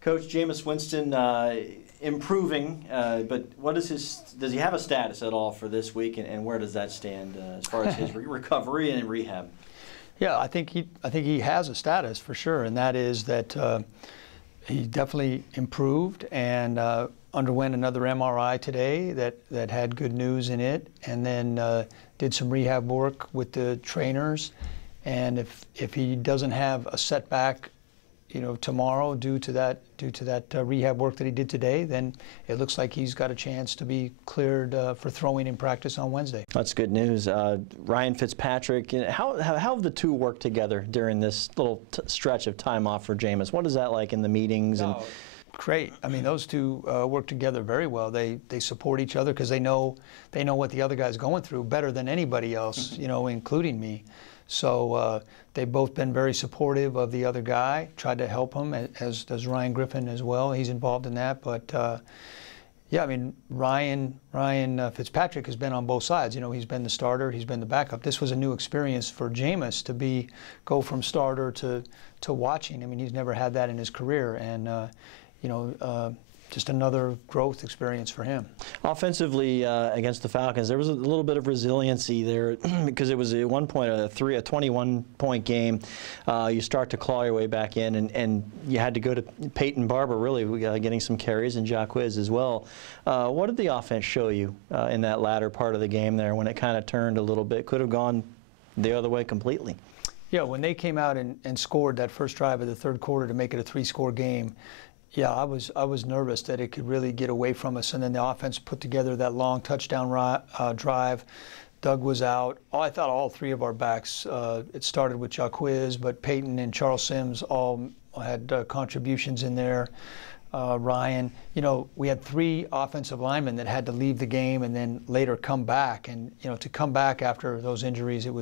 Coach Jameis Winston improving, but what is does he have a status at all for this week, and where does that stand as far as his recovery and rehab? Yeah, I think he has a status for sure, and that is that he definitely improved and underwent another MRI today that had good news in it, and then did some rehab work with the trainers. And if he doesn't have a setback, tomorrow due to that rehab work that he did today, then it looks like he's got a chance to be cleared for throwing in practice on Wednesday. That's good news. Ryan Fitzpatrick, how have the two worked together during this little stretch of time off for Jameis? What is that like in the meetings? Oh, great. I mean, those two work together very well. They support each other because they know what the other guy's going through better than anybody else, including me. So they've both been very supportive of the other guy, tried to help him, as does Ryan Griffin as well. He's involved in that. But, yeah, I mean, Ryan Fitzpatrick has been on both sides. He's been the starter, he's been the backup. This was a new experience for Jameis to go from starter to watching. I mean, he's never had that in his career. And, just another growth experience for him. Offensively against the Falcons, there was a little bit of resiliency there because it was at one point a 21-point game. You start to claw your way back in, and you had to go to Peyton Barber, really, getting some carries, and Jacquizz as well. What did the offense show you in that latter part of the game there when it kind of turned a little bit? Could have gone the other way completely. Yeah, when they came out and scored that first drive of the third quarter to make it a 3-score game, yeah, I was nervous that it could really get away from us, and then the offense put together that long touchdown drive. Doug was out. I thought all three of our backs, it started with Jacquizz, but Peyton and Charles Sims all had contributions in there. Ryan, we had 3 offensive linemen that had to leave the game and then later come back. And, to come back after those injuries, it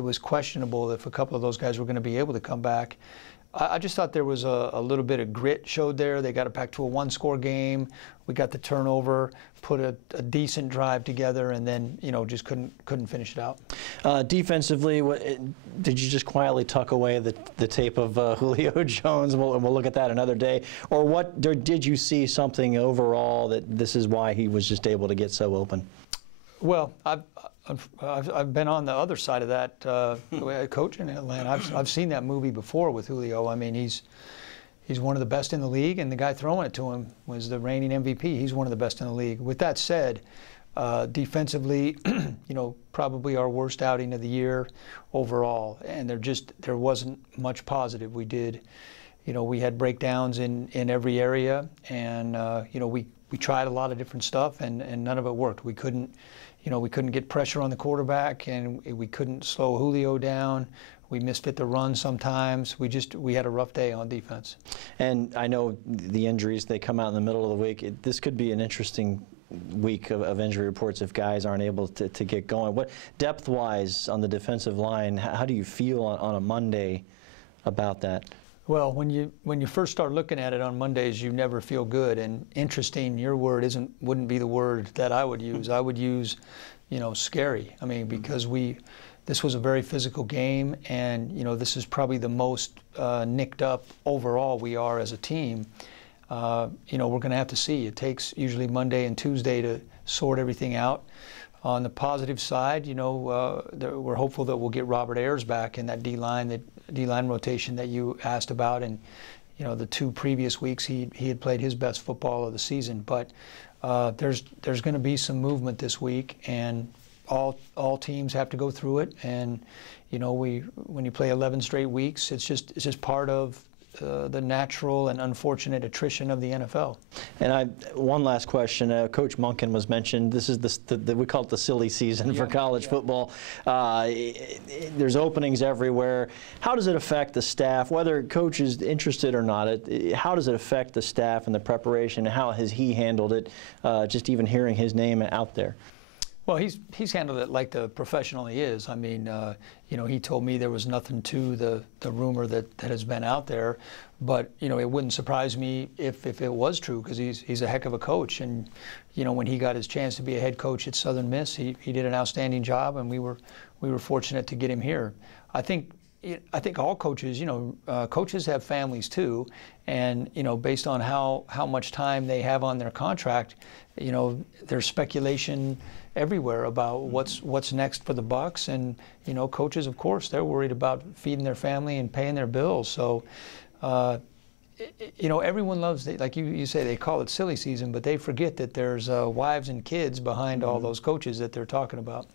was questionable if a couple of those guys were going to be able to come back. I just thought there was a little bit of grit showed there. They got it back to a 1-score game. We got the turnover, put a decent drive together, and then just couldn't finish it out. Defensively, did you just quietly tuck away the tape of Julio Jones? We'll look at that another day. Or did you see something overall that this is why he was just able to get so open? Well, I've been on the other side of that coaching in Atlanta. I've seen that movie before with Julio. I mean, he's one of the best in the league, and the guy throwing it to him was the reigning MVP. He's one of the best in the league. With that said, defensively, probably our worst outing of the year overall, and there wasn't much positive. We had breakdowns in every area, and we tried a lot of different stuff, and none of it worked. We couldn't get pressure on the quarterback, and we couldn't slow Julio down. We misfit the run sometimes. We had a rough day on defense. And I know the injuries, they come out in the middle of the week. This could be an interesting week of injury reports if guys aren't able to get going. What depth-wise on the defensive line, how do you feel on a Monday about that? Well, when you first start looking at it on Mondays, you never feel good. And interesting, your word wouldn't be the word that I would use. I would use, scary. I mean, because this was a very physical game, and this is probably the most nicked up overall we are as a team. We're going to have to see. It takes usually Monday and Tuesday to sort everything out. On the positive side, we're hopeful that we'll get Robert Ayers back in that D-line rotation that you asked about. And, the 2 previous weeks he had played his best football of the season. But there's going to be some movement this week, and all teams have to go through it. And, when you play 11 straight weeks, it's just part of the natural and unfortunate attrition of the NFL. And one last question. Coach Monken was mentioned. This is we call it the silly season for college football. There's openings everywhere. How does it affect the staff, whether coach is interested or not? How does it affect the staff and the preparation? How has he handled it, just even hearing his name out there? Well, he's handled it like the professional he is. I mean, he told me there was nothing to the rumor that has been out there, but it wouldn't surprise me if it was true, because he's a heck of a coach. And when he got his chance to be a head coach at Southern Miss, he did an outstanding job, and we were fortunate to get him here. I think I think all coaches, coaches have families too, and based on how much time they have on their contract, there's speculation everywhere about what's next for the Bucs, and coaches, of course, they're worried about feeding their family and paying their bills. So, everyone loves, like you say, they call it silly season, but they forget that there's wives and kids behind all those coaches that they're talking about.